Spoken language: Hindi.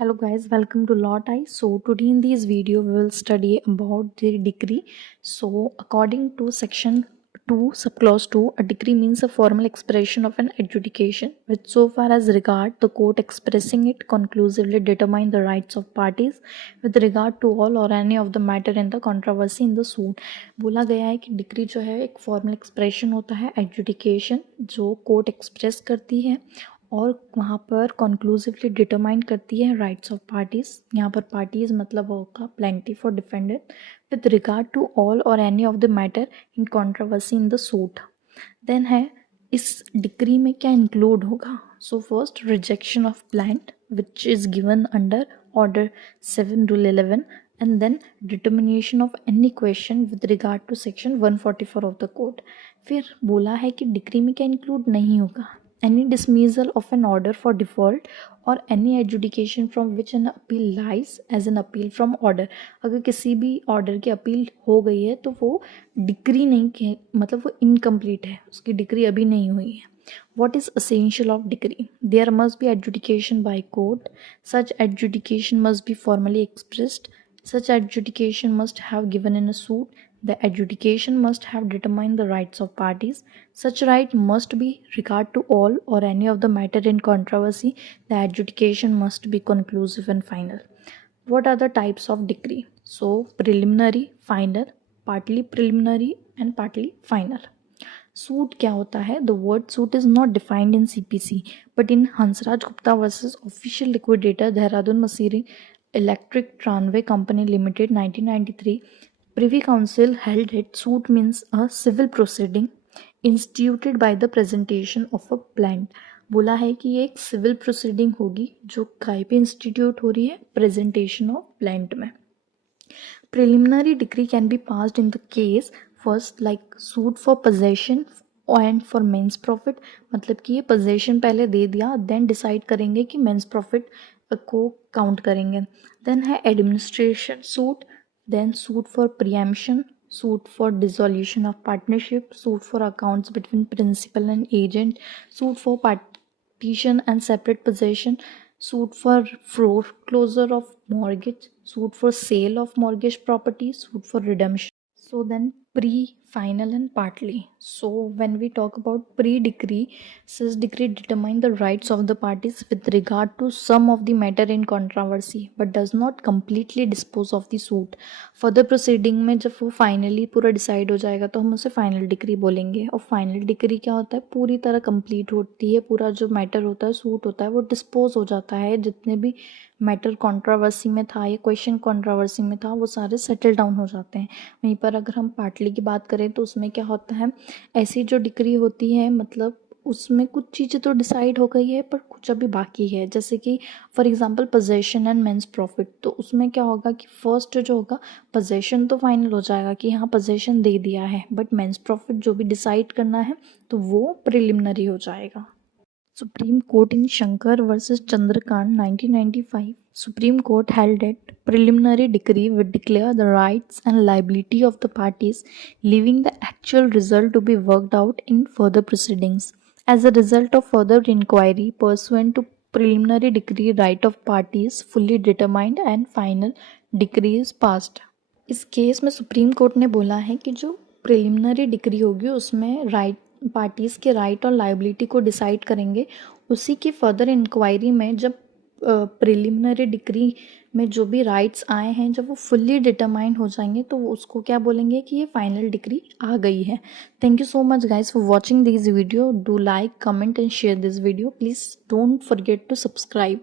Hello guys, welcome to Law Tie. So today in this video we will study about the decree. So according to section 2 subclause 2, a decree means a formal expression of an adjudication which so far as regard the court expressing it conclusively determine the rights of parties with regard to all or any of the matter in the controversy in the suit. बोला गया है कि डिक्री जो है एक फॉर्मल एक्सप्रेशन होता है एडजुडिकेशन जो कोर्ट एक्सप्रेस करती है और वहाँ पर कॉन्क्लूसिवली डिटरमाइन करती है राइट्स ऑफ पार्टीज़. यहाँ पर पार्टीज़ मतलब होगा प्लेंटिफ और defendant with regard to all और any of the matter in controversy in the suit. Then है इस डिक्री में क्या इंक्लूड होगा. So first rejection of plaint which is given under order 7 rule 11 and then determination of any question with regard to section 144 of the code. फिर बोला है कि डिक्री में क्या इंक्लूड नहीं होगा. Any dismissal of an order for default or any adjudication from which an appeal lies as an appeal from order. अगर किसी भी ऑर्डर की अपील हो गई है तो वो डिक्री नहीं मतलब वो इनकम्प्लीट है, उसकी डिक्री अभी नहीं हुई है. What is essential of decree? There must be adjudication by court. Such adjudication must be formally expressed. Such adjudication must have given in a suit. The adjudication must have determined the rights of parties. Such right must be regard to all or any of the matter in controversy. The adjudication must be conclusive and final. What are the types of decree? So preliminary, final, partly preliminary and partly final. Suit क्या होता है. The word suit is not defined in CPC but in Hansraj Gupta versus official liquidator Dehradun Mussoorie electric tramway company limited 1993 privy council held it suit means a civil proceeding instituted by the presentation of a plaint. बोला है कि ये एक सिविल प्रोसीडिंग होगी जो काय पे इंस्टीट्यूट हो रही है, प्रेजेंटेशन ऑफ प्लांट में. Preliminary decree can be passed in the case first like suit for possession and for men's profit. मतलब कि ये possession पहले दे दिया then decide करेंगे कि men's profit को count करेंगे. then है administration suit, then suit for preemption, suit for dissolution of partnership, suit for accounts between principal and agent, suit for partition and separate possession, suit for foreclosure of mortgage, suit for sale of mortgage property, suit for redemption. So then pre, final and partly. So when we talk about pre-decree, says decree determine the rights of the parties with regard to some of the matter in controversy but does not completely dispose of the suit. Further proceeding में जब वो फाइनली पूरा डिसाइड हो जाएगा तो हम उसे फाइनल डिक्री बोलेंगे. और फाइनल डिक्री क्या होता है, पूरी तरह कंप्लीट होती है, पूरा जो मैटर होता है सूट होता है वो डिस्पोज हो जाता है. जितने भी मैटर कंट्रोवर्सी में था या क्वेश्चन कंट्रोवर्सी में था वो सारे सेटल डाउन हो जाते हैं. वहीं पर अगर हम पार्टली की बात करें तो उसमें क्या होता है, ऐसी जो डिक्री होती है मतलब उसमें कुछ चीज़ें तो डिसाइड हो गई है पर कुछ अभी बाकी है. जैसे कि for example possession and mesne profit, तो उसमें क्या होगा कि फर्स्ट जो होगा पोजेशन तो फाइनल हो जाएगा कि हाँ पोजेशन दे दिया है, बट मेंस प्रॉफिट जो भी डिसाइड करना है तो वो प्रिलिमिनरी हो जाएगा. Supreme Court in Shankar versus Chandrakant 1995, Supreme Court held that preliminary decree would declare the rights and liability of the parties, leaving the actual result to be worked out in further proceedings. As a result of further inquiry pursuant to preliminary decree, right of parties fully determined and final decree is passed. इस केस में सुप्रीम कोर्ट ने बोला है कि जो प्रिलिमिनरी डिक्री होगी उसमें राइट पार्टीज़ के राइट और लाइबिलिटी को डिसाइड करेंगे. उसी की फर्दर इंक्वायरी में जब प्रिलिमिनरी डिक्री में जो भी राइट्स आए हैं जब वो फुल्ली डिटरमाइन हो जाएंगे तो उसको क्या बोलेंगे कि ये फाइनल डिक्री आ गई है. Thank you so much guys for watching this video. Do like, comment and share this video. Please don't forget to subscribe.